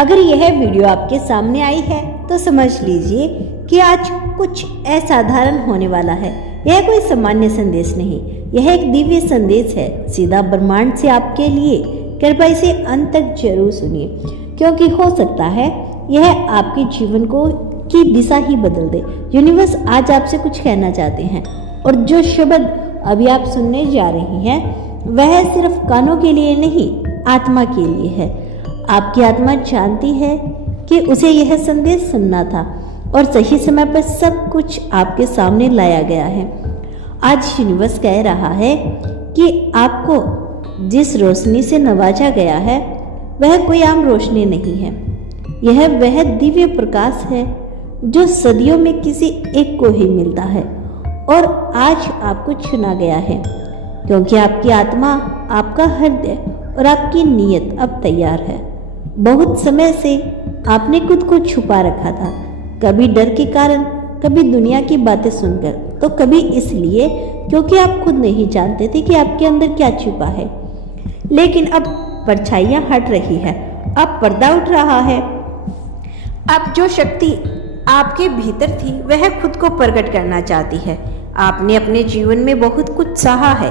अगर यह वीडियो आपके सामने आई है तो समझ लीजिए कि आज कुछ असाधारण होने वाला है। यह कोई सामान्य संदेश नहीं, यह एक दिव्य संदेश है सीधा ब्रह्मांड से आपके लिए। कृपया इसे अंत तक जरूर सुनिए, क्योंकि हो सकता है यह आपके जीवन की दिशा ही बदल दे। यूनिवर्स आज आपसे कुछ कहना चाहते हैं, और जो शब्द अभी आप सुनने जा रही हैं वह सिर्फ कानों के लिए नहीं, आत्मा के लिए है। आपकी आत्मा जानती है कि उसे यह संदेश सुनना था और सही समय पर सब कुछ आपके सामने लाया गया है। आज यूनिवर्स कह रहा है कि आपको जिस रोशनी से नवाजा गया है वह कोई आम रोशनी नहीं है। यह वह दिव्य प्रकाश है जो सदियों में किसी एक को ही मिलता है, और आज आपको चुना गया है क्योंकि आपकी आत्मा, आपका हृदय और आपकी नीयत अब तैयार है। बहुत समय से आपने खुद को छुपा रखा था, कभी डर के कारण, कभी दुनिया की बातें सुनकर, तो कभी इसलिए क्योंकि आप खुद नहीं जानते थे कि आपके अंदर क्या छुपा है। लेकिन अब परछाइयां हट रही है, अब पर्दा उठ रहा है। अब जो शक्ति आपके भीतर थी वह खुद को प्रकट करना चाहती है। आपने अपने जीवन में बहुत कुछ सहा है,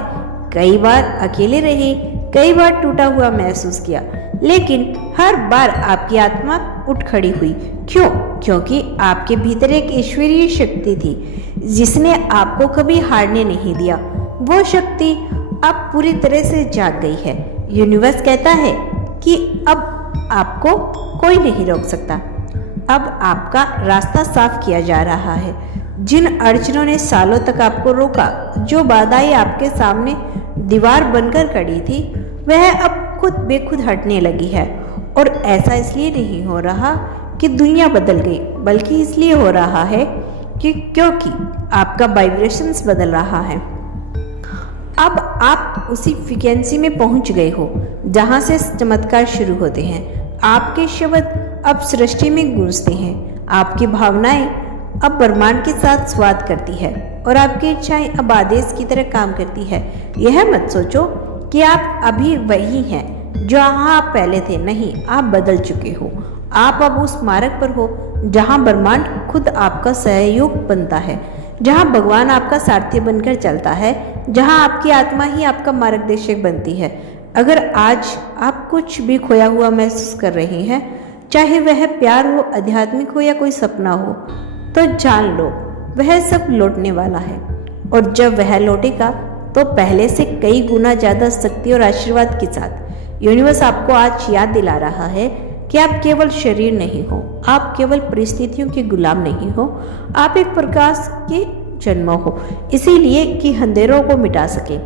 कई बार अकेले रहे, कई बार टूटा हुआ महसूस किया, लेकिन हर बार आपकी आत्मा उठ खड़ी हुई। क्यों? क्योंकि आपके भीतर एक ईश्वरीय शक्ति थी जिसने आपको कभी हारने नहीं दिया। वो शक्ति अब पूरी तरह से जाग गई है। यूनिवर्स कहता है कि अब आपको कोई नहीं रोक सकता। अब आपका रास्ता साफ किया जा रहा है। जिन अड़चनों ने सालों तक आपको रोका, जो बाधाएं आपके सामने दीवार बनकर खड़ी थी, वह अब खुद बेखुद हटने लगी है। और ऐसा इसलिए नहीं हो रहा कि दुनिया बदल गई, बल्कि इसलिए हो रहा है क्योंकि आपका वाइब्रेशंस बदल रहा है। अब आप उसी फ्रीक्वेंसी में पहुंच गए हो जहां से चमत्कार शुरू होते हैं। आपके शब्द अब सृष्टि में गूंजते हैं, आपकी भावनाएं अब ब्रह्मांड के साथ संवाद करती है, और आपकी इच्छाएं अब आदेश की तरह काम करती है। यह मत सोचो कि आप अभी वही हैं जहां आप पहले थे। नहीं, आप बदल चुके हो। आप अब उस मार्ग पर हो जहां ब्रह्मांड खुद आपका सहयोग बनता है, जहां भगवान आपका सारथी बनकर चलता है, जहां आपकी आत्मा ही आपका मार्गदर्शक बनती है। अगर आज आप कुछ भी खोया हुआ महसूस कर रहे हैं, चाहे वह प्यार हो, आध्यात्मिक हो या कोई सपना हो, तो जान लो वह सब लौटने वाला है। और जब वह लौटेगा तो पहले से कई गुना ज्यादा शक्ति और आशीर्वाद के साथ। यूनिवर्स आपको आज याद दिला रहा है कि आप केवल शरीर नहीं हो, आप केवल परिस्थितियों के गुलाम नहीं हो, आप एक प्रकाश के जन्म हो, इसीलिए कि अंधेरों को मिटा सके।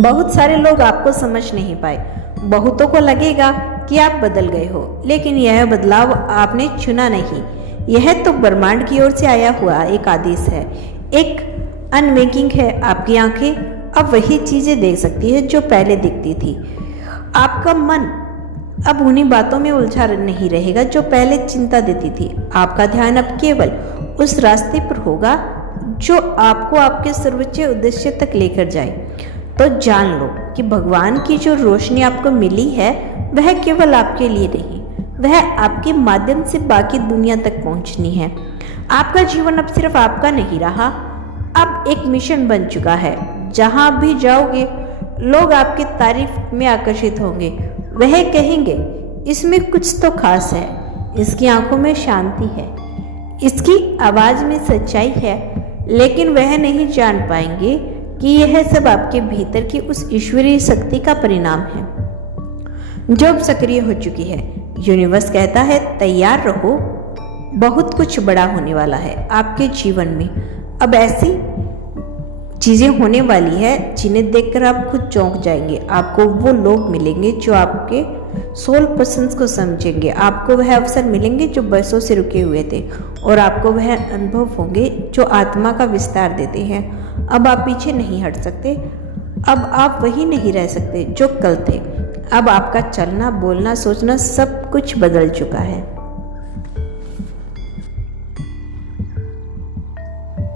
बहुत सारे लोग आपको समझ नहीं पाए, बहुतों को लगेगा कि आप बदल गए हो, लेकिन यह बदलाव आपने चुना नहीं। यह तो ब्रह्मांड की ओर से आया हुआ एक आदेश है, एक अनमेकिंग है। आपकी आंखें अब वही चीजें देख सकती है जो पहले दिखती थी। आपका मन अब उन्हीं बातों में उलझा नहीं रहेगा जो पहले चिंता देती थी। आपका ध्यान अब केवल उस रास्ते पर होगा जो आपको आपके सर्वोच्च उद्देश्य तक लेकर जाए। तो जान लो कि भगवान की जो रोशनी आपको मिली है वह केवल आपके लिए नहीं, वह आपके माध्यम से बाकी दुनिया तक पहुंचनी है। आपका जीवन अब सिर्फ आपका नहीं रहा, अब एक मिशन बन चुका है। जहां भी जाओगे लोग आपकी तारीफ में आकर्षित होंगे। वह कहेंगे इसमें कुछ तो खास है, इसकी आंखों में शांति है, इसकी आवाज में सच्चाई है, लेकिन वह नहीं जान पाएंगे कि यह सब आपके भीतर की उस ईश्वरीय शक्ति का परिणाम है जो अब सक्रिय हो चुकी है। यूनिवर्स कहता है तैयार रहो, बहुत कुछ बड़ा होने वाला है आपके जीवन में। अब ऐसी चीजें होने वाली है जिन्हें देखकर आप खुद चौंक जाएंगे। आपको वो लोग मिलेंगे जो आपके सोल पसंद को समझेंगे, आपको वह अवसर मिलेंगे जो बरसों से रुके हुए थे, और आपको वह अनुभव होंगे जो आत्मा का विस्तार देते हैं। अब आप पीछे नहीं हट सकते, अब आप वही नहीं रह सकते जो कल थे। अब आपका चलना, बोलना, सोचना सब कुछ बदल चुका है।